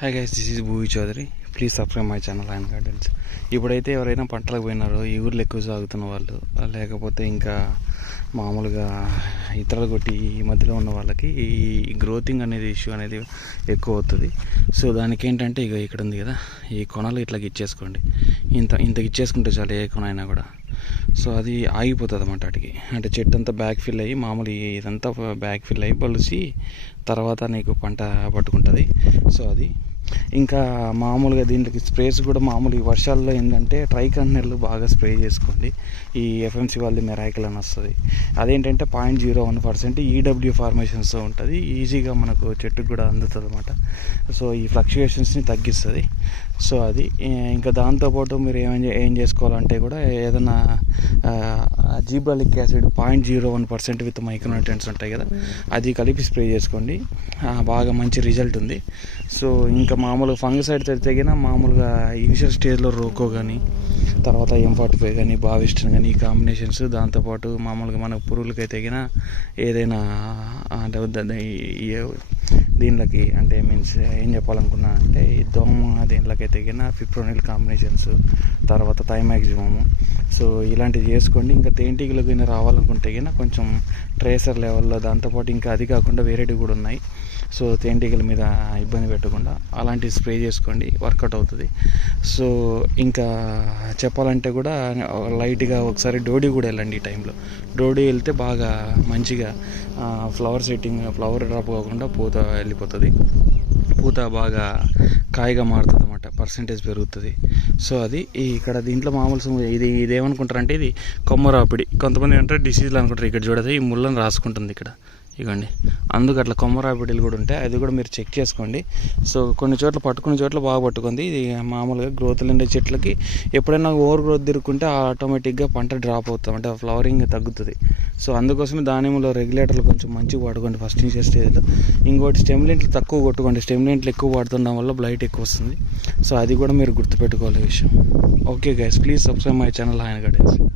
Hi guys this is Bhuvi Chowdary please subscribe my channel ఆయన gardens ఇప్పుడైతే ఎవరైనా పంటలకు పోయినారో ఈ ఊర్లో ఎక్కువ సాగుతున్న వాళ్ళు లేకపోతే ఇంకా మామూలుగా ఇతరులు కొట్టి ఈ మధ్యలో ఉన్న వాళ్ళకి ఈ గ్రోతింగ్ అనేది ఇష్యూ అనేది ఎక్కువ అవుతుంది. సో దానికి ఏంటంటే ఇక ఇక్కడ ఉంది కదా ఈ కొనలు ఇట్లా ఇచ్చేసుకోండి. ఇంత ఇంత ఇచ్చేసుకుంటే చాలు ఏ కొన అయినా కూడా. సో అది ఆగిపోతుంది అన్నమాట వాటికి అంటే చెట్టు అంతా బ్యాక్ ఫిల్ అయ్యి మామూలు ఇదంతా బ్యాక్ ఫిల్ అయ్యి బలిసి తర్వాత నీకు పంట పట్టుకుంటుంది. సో అది ఇంకా మామూలుగా దీంట్లోకి స్ప్రేస్ కూడా మామూలు ఈ వర్షాల్లో ఏంటంటే ట్రై ట్రైకన్నెర్లు బాగా స్ప్రే చేసుకోండి. ఈ ఎఫ్ఎంసీ వాళ్ళది మెరాయికల్ అని వస్తుంది. అదేంటంటే point zero one percent EW ఫార్మేషన్స్తో ఉంటుంది. ఈజీగా మనకు చెట్టుకు కూడా అందుతుంది అనమాట సో ఈ ఫ్లక్చుయేషన్స్ని తగ్గిస్తుంది. సో అది ఇంకా దాంతోపాటు మీరు ఏమేం చే- ఏం చేసుకోవాలంటే కూడా ఏదైనా gibberellic acid point zero one percent with micronutrients ఉంటాయి కదా అది కలిపి స్ప్రే చేసుకోండి. బాగా మంచి రిజల్ట్ ఉంది. సో ఇంకా మామూలుగా ఫంగసైడ్ తెగిన మామూలుగా ఇనిషియల్ స్టేజ్లో రోకో కానీ తర్వాత ఎం ఫార్టీ ఫైవ్ కానీ బావిస్టన్ కానీ ఈ కాంబినేషన్స్ దాంతోపాటు మామూలుగా మనకు పురుగులకి తెగిన ఏదైనా అంటే దీనిలోకి అంటే మీన్స్ ఏం చెప్పాలనుకున్నా అంటే ఈ దోమ దీనిలోకి తెగిన ఫిప్రోనిల్ కాంబినేషన్స్ తర్వాత థైమాక్సిమము సో ఇలాంటివి చేసుకోండి. ఇంకా తేనెటీగలకు కింద రావాలనుకుంటే కన్నా కొంచెం ట్రేసర్ లెవెల్లో దాంతోపాటు ఇంకా అది కాకుండా వేరేటివి కూడా ఉన్నాయి. సో తేనెటీగల మీద ఇబ్బంది పెట్టకుండా అలాంటివి స్ప్రే చేసుకోండి. వర్కౌట్ అవుతుంది. సో ఇంకా చెప్పాలంటే కూడా లైట్గా ఒకసారి డోడీ కూడా వెళ్ళండి ఈ టైంలో డోడీ వెళ్తే బాగా మంచిగా ఫ్లవర్ సెట్టింగ్ ఫ్లవర్ డ్రాప్ కాకుండా పూత వెళ్ళిపోతుంది పూత బాగా కాయగా మారుతుంది అనమాట పర్సంటేజ్ పెరుగుతుంది. సో అది ఇక్కడ దీంట్లో మామూలు ఇది ఇది ఇదేమనుకుంటారంటే ఇది కొమ్మరాపిడి కొంతమంది అంటే డిసీజ్లు అనుకుంటారు. ఇక్కడ చూడదు. ఈ ముళ్ళని రాసుకుంటుంది ఇక్కడ. ఇవ్వండి అందుకు అట్లా కొమ్మరాబిడ్డలు కూడా ఉంటాయి. అది కూడా మీరు చెక్ చేసుకోండి. సో కొన్ని చోట్ల పట్టుకున్న చోట్ల బాగా పట్టుకుంది. ఇది మామూలుగా గ్రోత్లు ఉండే చెట్లకి ఎప్పుడైనా ఓవర్ గ్రోత్ తిరుక్కుంటే ఆటోమేటిక్గా పంట డ్రాప్ అవుతుంది. అంటే ఫ్లవరింగ్ తగ్గుతుంది. సో అందుకోసమే దానిమలో రెగ్యులేటర్లు కొంచెం మంచిగా వాడుకోండి ఫస్ట్ నుంచి స్టేజ్లో. ఇంకోటి స్టెమ్లెంట్లు తక్కువ కొట్టుకోండి. స్టెమ్లెంట్లు ఎక్కువ వాడుతుండడం వల్ల బ్లైట్ ఎక్కువ వస్తుంది. సో అది కూడా మీరు గుర్తుపెట్టుకోవాలి విషయం. Okay guys please subscribe my channel ఆయన గడేసి